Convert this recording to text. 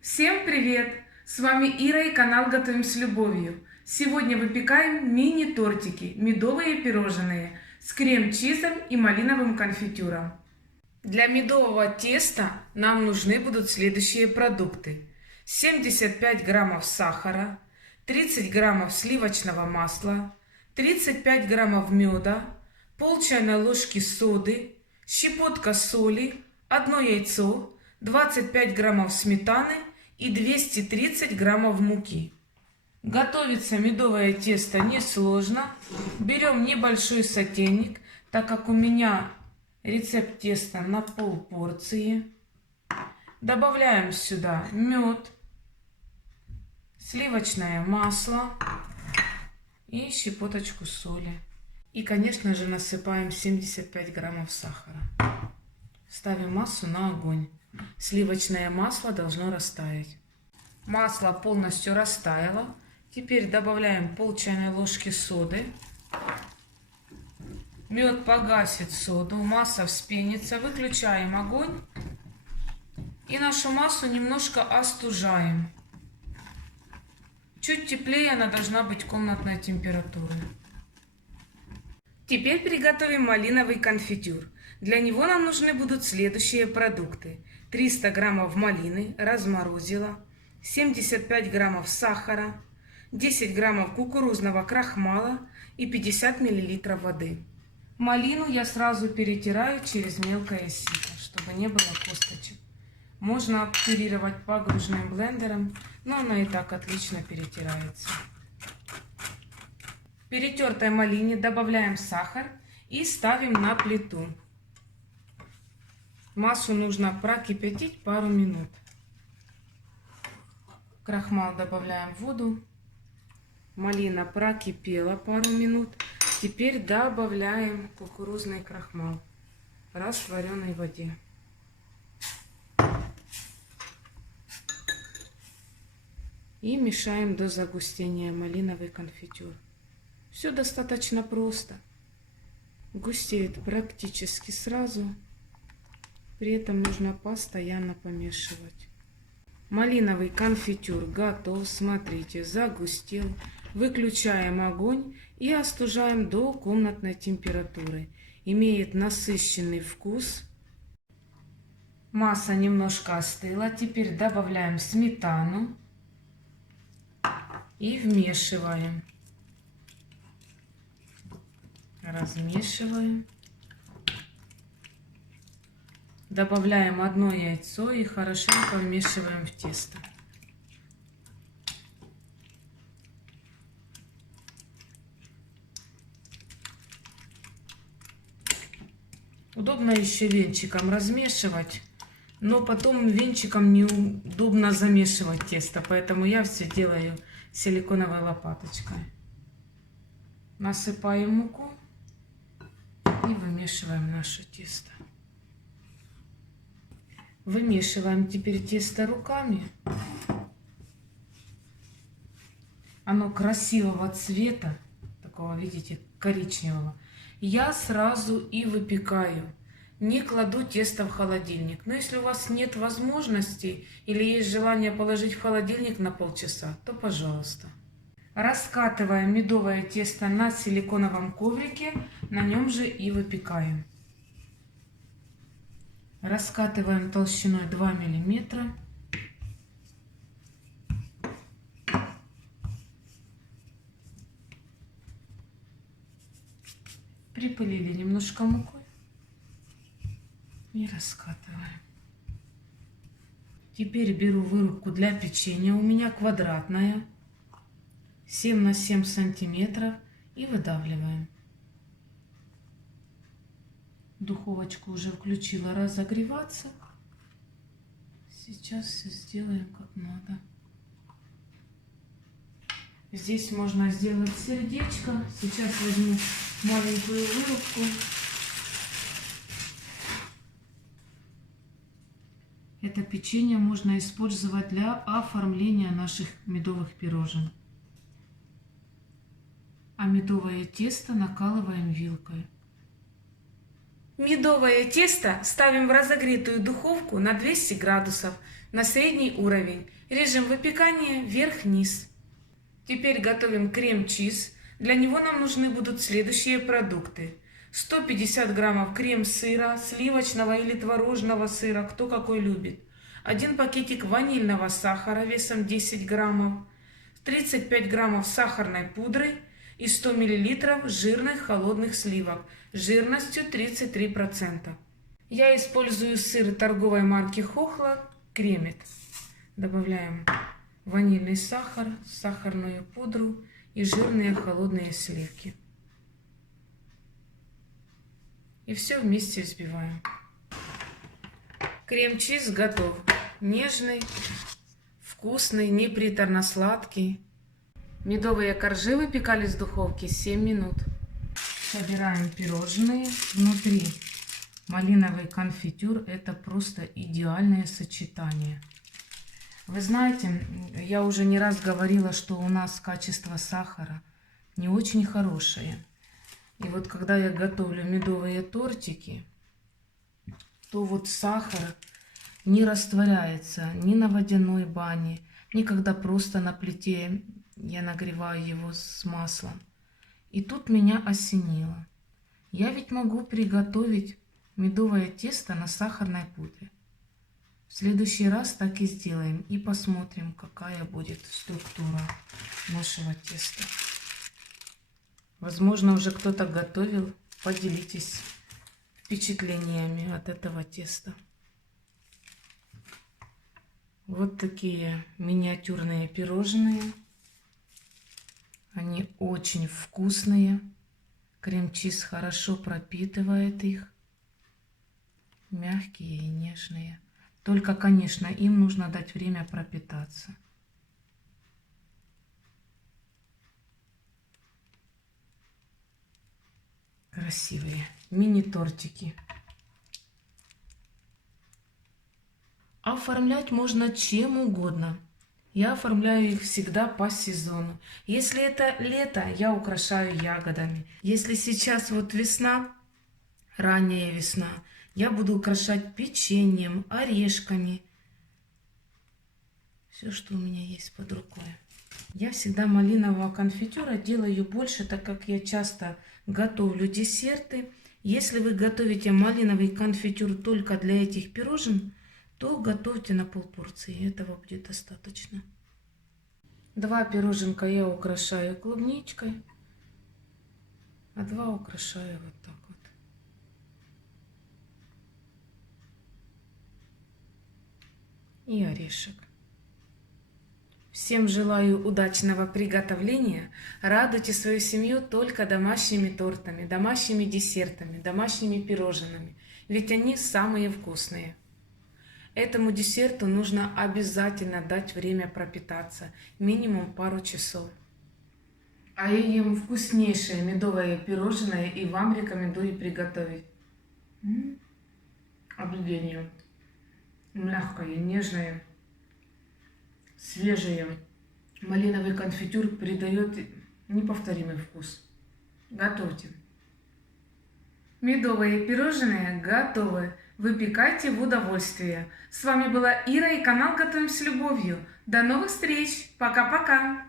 Всем привет! С вами Ира и канал Готовим с любовью. Сегодня выпекаем мини-тортики, медовые пирожные с крем-чизом и малиновым конфитюром. Для медового теста нам нужны будут следующие продукты. 75 граммов сахара, 30 граммов сливочного масла, 35 граммов меда, пол чайной ложки соды, щепотка соли, 1 яйцо, 25 граммов сметаны и 230 граммов муки. Готовится медовое тесто несложно. Берем небольшой сотейник, так как у меня рецепт теста на полпорции. Добавляем сюда мед, сливочное масло и щепоточку соли. И, конечно же, насыпаем 75 граммов сахара. Ставим массу на огонь. Сливочное масло должно растаять. Масло полностью растаяло. Теперь добавляем пол чайной ложки соды. Мед погасит соду, масса вспенится. Выключаем огонь. И нашу массу немножко остужаем. Чуть теплее она должна быть комнатной температуры. Теперь приготовим малиновый конфитюр. Для него нам нужны будут следующие продукты. 300 граммов малины, разморозила, 75 граммов сахара, 10 граммов кукурузного крахмала и 50 миллилитров воды. Малину я сразу перетираю через мелкое сито, чтобы не было косточек. Можно пюрировать погружным блендером, но она и так отлично перетирается. В перетертой малине добавляем сахар и ставим на плиту. Массу нужно прокипятить пару минут. Крахмал добавляем в воду. Малина прокипела пару минут. Теперь добавляем кукурузный крахмал в растворенной воде. И мешаем до загустения малиновый конфитюр. Все достаточно просто. Густеет практически сразу. При этом нужно постоянно помешивать. Малиновый конфитюр готов. Смотрите, загустел. Выключаем огонь и остужаем до комнатной температуры. Имеет насыщенный вкус. Масса немножко остыла. Теперь добавляем сметану и вмешиваем. Размешиваем. Добавляем 1 яйцо и хорошенько вмешиваем в тесто. Удобно еще венчиком размешивать, но потом венчиком неудобно замешивать тесто, поэтому я все делаю силиконовой лопаточкой. Насыпаем муку и вымешиваем наше тесто. Вымешиваем теперь тесто руками. Оно красивого цвета, такого, видите, коричневого. Я сразу и выпекаю. Не кладу тесто в холодильник. Но если у вас нет возможности или есть желание положить в холодильник на полчаса, то пожалуйста. Раскатываем медовое тесто на силиконовом коврике, на нем же и выпекаем. Раскатываем толщиной 2 мм. Припылили немножко мукой и раскатываем. Теперь беру вырубку для печенья. У меня квадратная, 7 на 7 сантиметров, и выдавливаем. Духовочку уже включила разогреваться. Сейчас все сделаем как надо. Здесь можно сделать сердечко. Сейчас возьму маленькую вырубку. Это печенье можно использовать для оформления наших медовых пирожен. А медовое тесто накалываем вилкой. Медовое тесто ставим в разогретую духовку на 200 градусов на средний уровень. Режим выпекания вверх-вниз. Теперь готовим крем-чиз. Для него нам нужны будут следующие продукты. 150 граммов крем-сыра, сливочного или творожного сыра, кто какой любит. 1 пакетик ванильного сахара весом 10 граммов. 35 граммов сахарной пудры и 100 миллилитров жирных холодных сливок жирностью 33%. Я использую сыр торговой марки Хохла Кремет. Добавляем ванильный сахар, сахарную пудру и жирные холодные сливки. И все вместе взбиваем. Крем-чиз готов. Нежный, вкусный, не приторно-сладкий. Медовые коржи выпекались в духовке 7 минут. Собираем пирожные. Внутри малиновый конфитюр. Это просто идеальное сочетание. Вы знаете, я уже не раз говорила, что у нас качество сахара не очень хорошее. И вот когда я готовлю медовые тортики, то вот сахар не растворяется ни на водяной бане, ни когда просто на плите я нагреваю его с маслом. И тут меня осенило. Я ведь могу приготовить медовое тесто на сахарной пудре. В следующий раз так и сделаем и посмотрим, какая будет структура нашего теста. Возможно, уже кто-то готовил. Поделитесь впечатлениями от этого теста. Вот такие миниатюрные пирожные. Они очень вкусные. Крем-чиз хорошо пропитывает их. Мягкие и нежные. Только, конечно, им нужно дать время пропитаться. Красивые мини-тортики. Оформлять можно чем угодно. Я оформляю их всегда по сезону. Если это лето, я украшаю ягодами. Если сейчас вот весна, ранняя весна, я буду украшать печеньем, орешками. Все, что у меня есть под рукой. Я всегда малинового конфитюра делаю больше, так как я часто готовлю десерты. Если вы готовите малиновый конфитюр только для этих пирожен, то готовьте на полпорции. Этого будет достаточно. 2 пироженка я украшаю клубничкой, а 2 украшаю вот так вот. И орешек. Всем желаю удачного приготовления. Радуйте свою семью только домашними тортами, домашними десертами, домашними пирожными. Ведь они самые вкусные. Этому десерту нужно обязательно дать время пропитаться. Минимум пару часов. А я ем вкуснейшее медовое пирожное и вам рекомендую приготовить. Объедение. Мягкое, нежное. Свежие. Малиновый конфитюр придает неповторимый вкус. Готовьте. Медовые пирожные готовы. Выпекайте в удовольствие. С вами была Ира и канал Готовим с любовью. До новых встреч. Пока-пока.